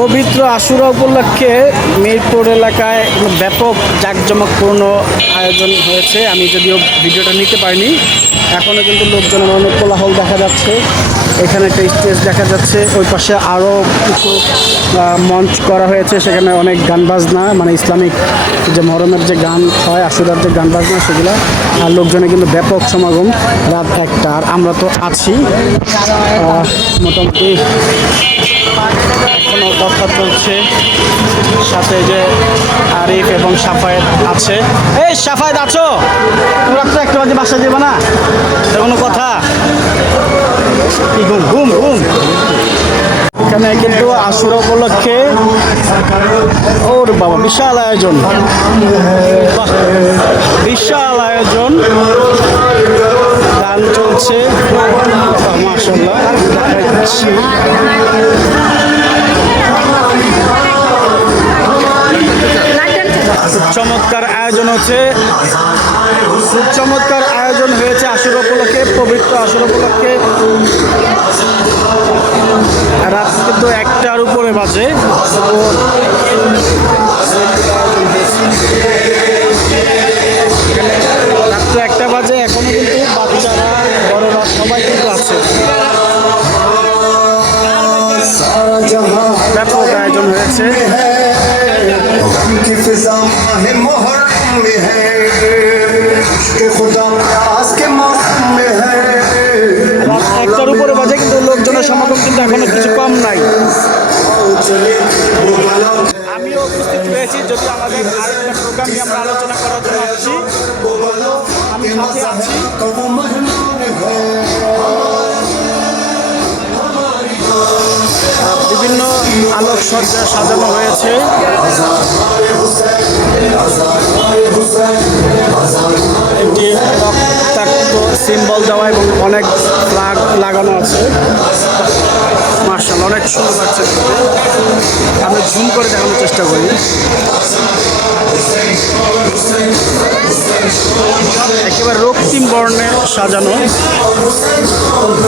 পবিত্র আশুরা উপলক্ষে মিরপুর এলাকায় ব্যাপক জাঁকজমকপূর্ণ আয়োজন হয়েছে। আমি যদিও ভিডিওটা নিতে পারিনি, এখনও কিন্তু লোকজনের অনেক কোলাহল দেখা যাচ্ছে। এখানে একটা স্টেজ দেখা যাচ্ছে, ওই পাশে আরও কিছু মঞ্চ করা হয়েছে, সেখানে অনেক গান বাজনা, মানে ইসলামিক যে মহরমের যে গান হয়, আশুরার যে গান বাজনা সেগুলো, আর লোকজনের কিন্তু ব্যাপক সমাগম রাত 1টা। আর আমরা তো আছি মোটামুটি এখনও কথা চলছে, সাথে যে আরিফ এবং সাফায়েত আছে। এই সাফায়েত আছো? তোমরা তো একটা বাজে বাসা যাবে না, এটা কোনো কথা? কি ঘুম ঘুম ঘুম। এখানে কিন্তু আশুরা উপলক্ষে ওর বাবা বিশাল আয়োজন, বিশাল আয়োজন, গান চলছে মাশাআল্লাহ। চমৎকার আয়োজন হচ্ছে, চমৎকার আয়োজন হয়েছে আশুরা উপলক্ষে, পবিত্র আশুরা উপলক্ষে। রাত কিন্তু 1টার উপরে বাজে। রাত্র 1টা বাজে, এখনো কিন্তু বাচ্চারা বড়রা সবাই কিন্তু আছে। ব্যাপক আয়োজন হয়েছে। রাত 1টার উপরে বাজে, কিন্তু লোকজনের সমাগম কিন্তু এখনো কিছু কম নাই। আমিও উপস্থিত রয়েছি, যদি আমাদের আরেকটা প্রোগ্রাম নিয়ে আমরা আলোচনা করার জন্য আসছি, আমি সাথে আছি। বিভিন্ন আলোকসজ্জা সাজানো হয়েছে, একটি রক্তাক্ত সিম্বল দেওয়া এবং অনেক ফ্ল্যাগ লাগানো আছে। মার্শাল অনেক সুন্দর লাগছে, আমি জুম করে দেখানোর চেষ্টা করি। একেবারে রক্তিম বর্ণে সাজানো,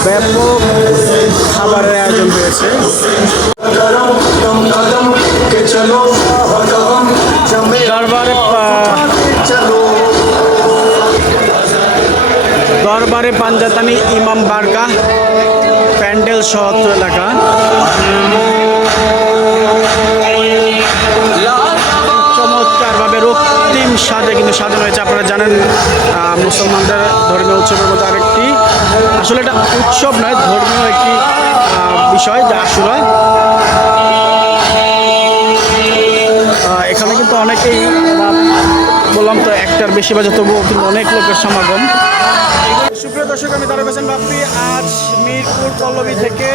ব্যাপক খাবারের আয়োজন রয়েছে। দরবারে পাঞ্জাতানি ইমাম বারগাহ প্যান্ডেল সহ এলাকা। চমৎকারভাবে রক্তিম সাজে কিন্তু সাজানো হয়েছে। আপনারা জানেন মুসলমানদের ধর্মীয় উৎসবের মধ্যে আরেকটি, আসলে এটা উৎসব নয়, ধর্মীয় একটি বিষয় যা আশুরা। এখানে কিন্তু অনেকেই, বললাম তো 1টার বেশি বাজে, তবুও কিন্তু অনেক লোকের সমাগম। সুপ্রিয় দর্শক, আমি তারেক হোসেন বাপ্পি, আজ মিরপুর পল্লবী থেকে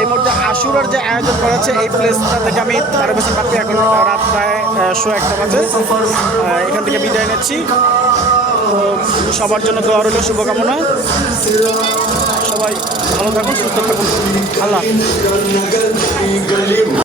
এই মুহূর্তে আশুরার যে আয়োজন করা হচ্ছে এই প্লেসটা থেকে আমি তারেক হোসেন বাপ্পি এখন রাত প্রায় 1:30 বাজে এখান থেকে বিদায় নিচ্ছি। তো সবার জন্য দোয়া রইল, শুভকামনা। সবাই ভালো থাকুন, সুস্থ থাকুন, আল্লাহ।